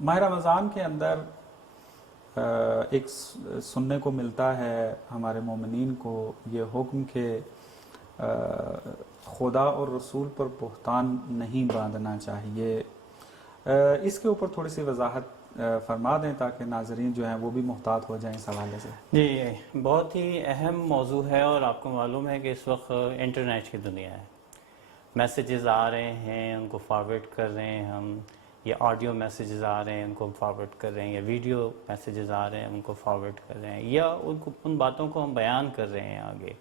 ماہ رمضان کے اندر ایک سننے کو ملتا ہے ہمارے مومنین کو یہ حکم کہ خدا اور رسول پر بہتان نہیں باندھنا چاہیے. اس کے اوپر تھوڑی سی وضاحت فرما دیں تاکہ ناظرین جو ہیں وہ بھی محتاط ہو جائیں اس حوالے سے. جی بہت ہی اہم موضوع ہے، اور آپ کو معلوم ہے کہ اس وقت انٹرنیٹ کی دنیا ہے. میسیجز آ رہے ہیں، ان کو فارورڈ کر رہے ہیں ہم، یا آڈیو میسیجز آ رہے ہیں ان کو ہم فارورڈ کر رہے ہیں، یا ویڈیو میسیجز آ رہے ہیں ان کو فارورڈ کر رہے ہیں، یا ان باتوں کو ہم بیان کر رہے ہیں، آگے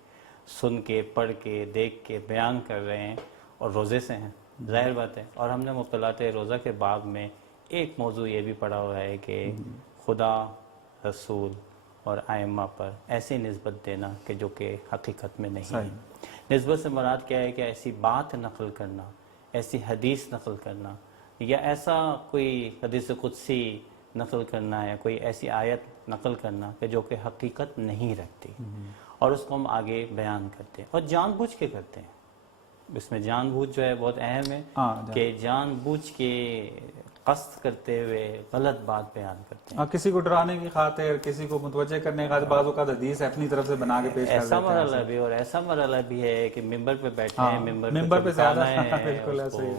سن کے پڑھ کے دیکھ کے بیان کر رہے ہیں، اور روزے سے ہیں. ظاہر بات ہے. اور ہم نے مبتلات روزہ کے باب میں ایک موضوع یہ بھی پڑھا ہوا ہے کہ خدا، رسول اور ائمہ پر ایسی نسبت دینا کہ جو کہ حقیقت میں نہیں ہے. نسبت سے مراد کیا ہے کہ ایسی بات نقل کرنا، ایسی حدیث نقل کرنا، یا ایسا کوئی حدیث قدسی نقل کرنا ہے، کوئی ایسی آیت نقل کرنا کہ جو کہ حقیقت نہیں رکھتی، اور اس کو ہم آگے بیان کرتے ہیں، اور جان بوجھ کے کرتے ہیں. اس میں جان بوجھ جو ہے بہت اہم ہے کہ جان بوجھ کے قصد کرتے ہوئے غلط بات بیان کرتے ہیں. کسی کو ڈرانے کی خاطر، کسی کو متوجہ کرنے کی خاطر بعض اوقات حدیث اپنی طرف سے بنا کے پیش کر دیتے ہیں. ایسا مرحلہ بھی، اور ایسا مرحلہ بھی ہے کہ ممبر پہ بیٹھے ہیں، ممبر پہ زیادہ بالکل ایسے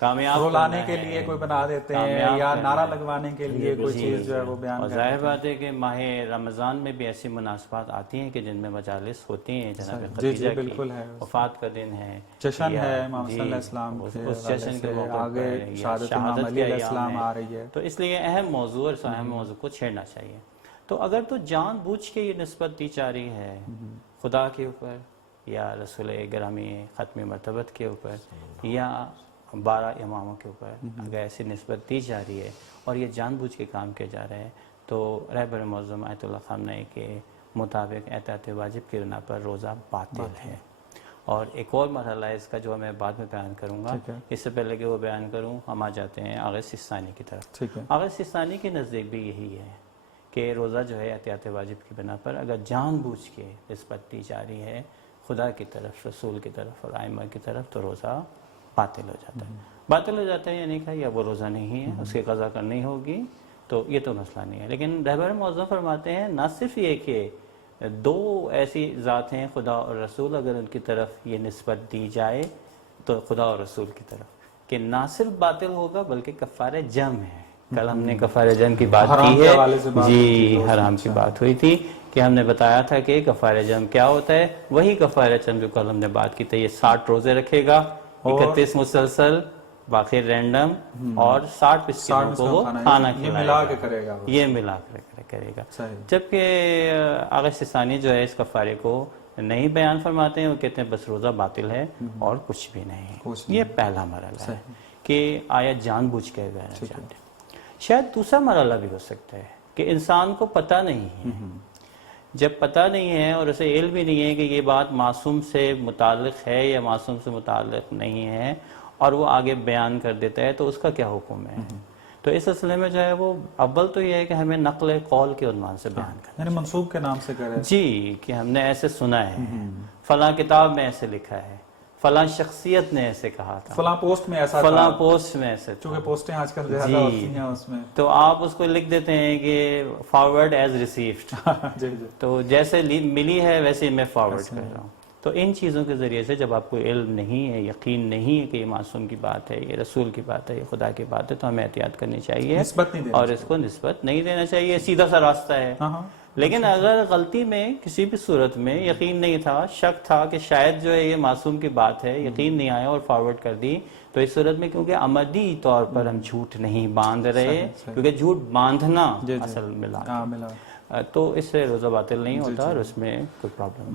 رولانے کے لیے کوئی بنا دیتے ہیں، یا نعرہ لگوانے کے لیے کوئی چیز جو ہے وہ بیان کرتے ہیں. ظاہر بات ہے کہ ماہ رمضان میں بھی ایسی مناسبات آتی ہیں کہ جن میں مجالس ہوتی ہیں. جناب خدیجہ کی وفات کا دن ہے، جشن ہے امام صلی اللہ علیہ وسلم کے، اس جشن کے موقع آگے پر شہادت امام علی علیہ السلام آ رہی ہے. تو اس لیے اہم موضوع، اور اس اہم موضوع کو چھیڑنا چاہیے. تو اگر تو جان بوجھ کے یہ نسبت دی جا رہی ہے خدا کے اوپر، یا رسول گرامی ختم مرتبت کے اوپر، یا 12 اماموں کے اوپر اگر ایسی نسبت دی جا رہی ہے، اور یہ جان بوجھ کے کام کیا جا رہا ہے، تو رہبر معظم آیت اللہ خامنہ کے مطابق احتیاط واجب کی بنا پر روزہ باطل ہے. اور ایک اور مرحلہ ہے اس کا جو میں بعد میں بیان کروں گا. اس سے پہلے کہ وہ بیان کروں، ہم آ جاتے ہیں آغا سستانی کی طرف. آغا سستانی کے نزدیک بھی یہی ہے کہ روزہ جو ہے احتیاط واجب کی بنا پر اگر جان بوجھ کے نسبت دی جا رہی ہے خدا کی طرف، رسول کی طرف اور ائمہ کی طرف، تو روزہ باطل ہو جاتا ہے. باطل ہو جاتا ہے یعنی کہ یا وہ روزہ نہیں ہے، اس کی قضا کرنی ہوگی، تو یہ تو مسئلہ نہیں ہے. لیکن رہبر معظم فرماتے ہیں نہ صرف یہ کہ دو ایسی ذات ہیں خدا اور رسول، اگر ان کی طرف یہ نسبت دی جائے تو خدا اور رسول کی طرف، کہ نہ صرف باطل ہوگا بلکہ کفارہ جم ہے. کل ہم نے کفارہ جم کی بات کی ہے، جی حرام کی بات ہوئی تھی کہ ہم نے بتایا تھا کہ کفارہ جم کیا ہوتا ہے. وہی کفارہ جم جو کل ہم نے بات کی تھی، یہ 60 روزے رکھے گا، 31 مسلسل، باقی رینڈم، اور 60 مسکینوں کو وہ کھانا کھلائے گا. یہ ملا کر کرے گا. جبکہ آغا سستانی جو ہے اس کفارے کو نہیں بیان فرماتے ہیں، وہ کہتے ہیں بس روزہ باطل ہے اور کچھ بھی نہیں. یہ پہلا مرحلہ ہے کہ آیا جان بوجھ کے بیان چاہتے ہیں. شاید دوسرا مرحلہ بھی ہو سکتا ہے کہ انسان کو پتہ نہیں ہے. جب پتہ نہیں ہے اور اسے علم بھی نہیں ہے کہ یہ بات معصوم سے متعلق ہے یا معصوم سے متعلق نہیں ہے، اور وہ آگے بیان کر دیتا ہے، تو اس کا کیا حکم ہے؟ تو اس سلسلے میں جو ہے وہ اول تو یہ ہے کہ ہمیں نقل قول کے عنوان سے بیان کرنا، یعنی منسوب کے نام سے کرے، جی، کہ ہم نے ایسے سنا ہے، فلاں کتاب میں ایسے لکھا ہے، فلاں شخصیت نے ایسے کہا تھا، فلاں پوسٹ میں ایسا تھا، فلاں پوسٹ میں ایسے تھا. چونکہ پوسٹیں آج کل زیادہ ہوتی ہیں اس میں، تو آپ اس کو لکھ دیتے ہیں کہ فارورڈ ایز ریسیوڈ. تو جیسے ملی ہے ویسے میں فارورڈ کر رہا ہوں. تو ان چیزوں کے ذریعے سے جب آپ کو علم نہیں ہے، یقین نہیں ہے کہ یہ معصوم کی بات ہے، یہ رسول کی بات ہے، یہ خدا کی بات ہے، تو ہمیں احتیاط کرنی چاہیے اور اس کو نسبت نہیں دینا چاہیے. سیدھا سا راستہ ہے. لیکن اگر غلطی میں کسی بھی صورت میں یقین نہیں تھا، شک تھا کہ شاید جو ہے یہ معصوم کی بات ہے، یقین نہیں آیا اور فارورڈ کر دی، تو اس صورت میں کیونکہ عمدی طور پر ہم جھوٹ نہیں باندھ رہے، کیونکہ جھوٹ باندھنا اصل ملا، تو اس سے روزہ باطل نہیں ہوتا اور اس میں کوئی پرابلم نہیں.